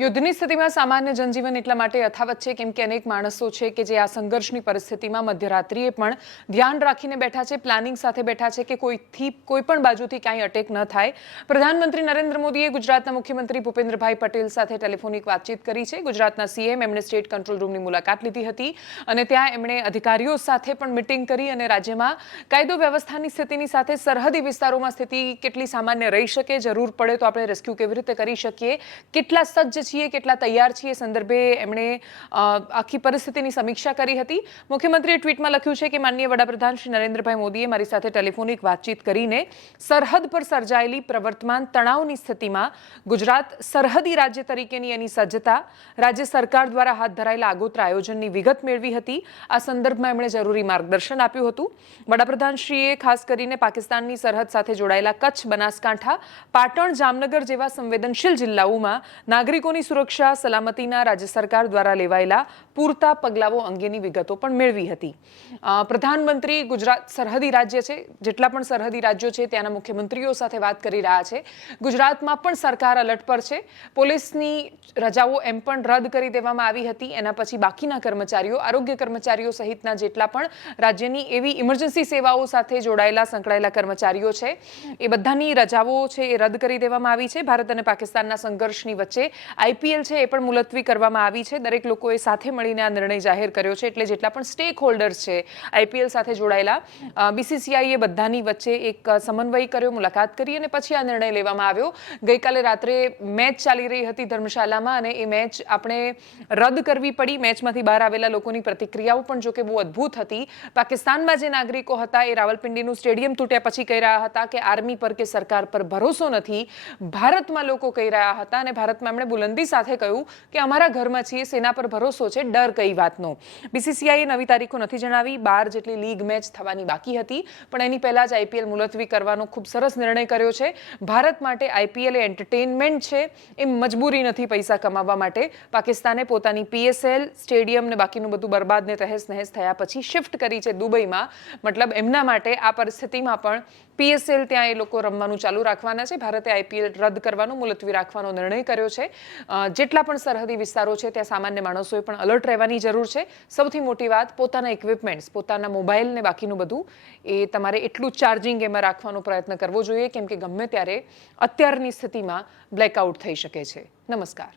યુદ્ધની સ્થિતિમાં સામાન્ય જનજીવન એટલા માટે યથાવત છે કેમ કે અનેક માણસો છે કે જે આ સંઘર્ષની પરિસ્થિતિમાં મધ્યરાત્રિએ પણ ધ્યાન રાખીને બેઠા છે, પ્લાનિંગ સાથે બેઠા છે કે કોઈ પણ બાજુથી ક્યાંય અટેક ન થાય. પ્રધાનમંત્રી નરેન્દ્ર મોદીએ ગુજરાતના મુખ્યમંત્રી ભૂપેન્દ્રભાઈ પટેલ સાથે ટેલિફોનિક વાતચીત કરી છે. ગુજરાતના સીએમ એમણે સ્ટેટ કંટ્રોલ રૂમની મુલાકાત લીધી હતી અને ત્યાં એમણે અધિકારીઓ સાથે પણ મીટિંગ કરી અને રાજ્યમાં કાયદો વ્યવસ્થાની સ્થિતિની સાથે સરહદી વિસ્તારોમાં સ્થિતિ કેટલી સામાન્ય રહી શકે, જરૂર પડે તો આપણે રેસ્ક્યુ કેવી રીતે કરી શકીએ, કેટલા સજ્જ છીએ, કેટલા તૈયાર છીએ, સંદર્ભે એમણે આખી પરિસ્થિતિની સમીક્ષા કરી હતી. મુખ્યમંત્રીએ ટ્વીટમાં લખ્યું છે કે માનનીય વડાપ્રધાન શ્રી નરેન્દ્રભાઈ મોદીએ મારી સાથે ટેલિફોનિક વાતચીત કરીને સરહદ પર સર્જાયેલી પ્રવર્તમાન તણાવની સ્થિતિમાં ગુજરાત સરહદી રાજ્ય તરીકેની એની સજ્જતા, રાજ્ય સરકાર દ્વારા હાથ ધરાયેલા આગોતરા આયોજનની વિગત મેળવી હતી. આ સંદર્ભમાં એમણે જરૂરી માર્ગદર્શન આપ્યું હતું. વડાપ્રધાનશ્રીએ ખાસ કરીને પાકિસ્તાનની સરહદ સાથે જોડાયેલા કચ્છ, બનાસકાંઠા, પાટણ, જામનગર જેવા સંવેદનશીલ જિલ્લાઓમાં નાગરિકોની સુરક્ષા સલામતીના રાજ્ય સરકાર દ્વારા લેવાયેલા પૂરતા પગલાઓ અંગેની વિગતો પણ મેળવી હતી. પ્રધાનમંત્રી ગુજરાત સરહદી રાજ્ય છે, જેટલા પણ સરહદી રાજ્યો છે ત્યાંના મુખ્યમંત્રીઓ સાથે વાત કરી રહ્યા છે. ગુજરાતમાં પણ સરકાર અલર્ટ પર છે. પોલીસની રજાઓ એમ પણ રદ કરી દેવામાં આવી હતી. એના પછી બાકીના કર્મચારીઓ, આરોગ્ય કર્મચારીઓ સહિતના જેટલા પણ રાજ્યની એવી ઇમરજન્સી સેવાઓ સાથે જોડાયેલા સંકળાયેલા કર્મચારીઓ છે એ બધાની રજાઓ છે એ રદ કરી દેવામાં આવી છે. ભારત અને પાકિસ્તાનના સંઘર્ષની વચ્ચે આઈપીએલ છે એ પણ મુલતવી કરવામાં આવી છે. દરેક લોકોએ સાથે મળીને આ નિર્ણય જાહેર કર્યો છે. એટલે જેટલા પણ સ્ટેક હોલ્ડર્સ છે આઈપીએલ સાથે જોડાયેલા, બીસીસીઆઈએ બધાની વચ્ચે એક સમન્વય કર્યો, મુલાકાત કરી અને પછી આ નિર્ણય લેવામાં આવ્યો. ગઈકાલે રાત્રે મેચ ચાલી રહી હતી ધર્મશાલામાં અને એ મેચ આપણે રદ કરવી પડી. મેચમાંથી બહાર આવેલા લોકોની પ્રતિક્રિયાઓ પણ જો કે બહુ અદ્ભુત હતી. પાકિસ્તાનમાં જે નાગરિકો હતા એ રાવલપિંડીનું સ્ટેડિયમ તૂટ્યા પછી કહી રહ્યા હતા કે આર્મી પર કે સરકાર પર ભરોસો નથી. ભારતમાં લોકો કહી રહ્યા હતા અને ભારતમાં એમણે બુલંદી સાથે કહ્યું કે અમારા ઘરમાં છીએ, સેના પર ભરોસો છે, ડર કઈ વાતનો. બીસીસીઆઈએ નવી તારીખો નથી જણાવી. 12 જેટલી લીગ મેચ થવાની બાકી હતી પણ એની પહેલા જ આઈપીએલ મુલતવી કરવાનો ખૂબ સરસ નિર્ણય કર્યો છે. ભારત માટે આઈપીએલ એ એન્ટરટેનમેન્ટ છે, એ મજબૂરી નથી પૈસા કમાવવા માટે. પાકિસ્તાને પોતાની પીએસએલ સ્ટેડિયમ ને બાકીનું બધું બરબાદ ને તહેસ નહેસ થયા પછી શિફ્ટ કરી છે દુબઈમાં. મતલબ એમના માટે આ પરિસ્થિતિમાં પણ પીએસએલ ત્યાં એ લોકો રમવાનું ચાલુ રાખવાના છે. ભારતે આઈપીએલ રદ કરવાનો, મુલતવી રાખવાનો નિર્ણય કર્યો છે. જેટલા પણ સરહદી વિસ્તારો છે ત્યાં સામાન્ય માણસોએ પણ અલર્ટ રહેવાની જરૂર છે. સૌથી મોટી વાત, પોતાના ઇક્વિપમેન્ટ્સ, પોતાના મોબાઈલ ને બાકીનું બધું એ તમારે એટલું ચાર્જિંગ એમાં રાખવાનો પ્રયત્ન કરવો જોઈએ કેમ કે ગમે ત્યારે અત્યારની સ્થિતિમાં બ્લેકઆઉટ થઈ શકે છે. નમસ્કાર.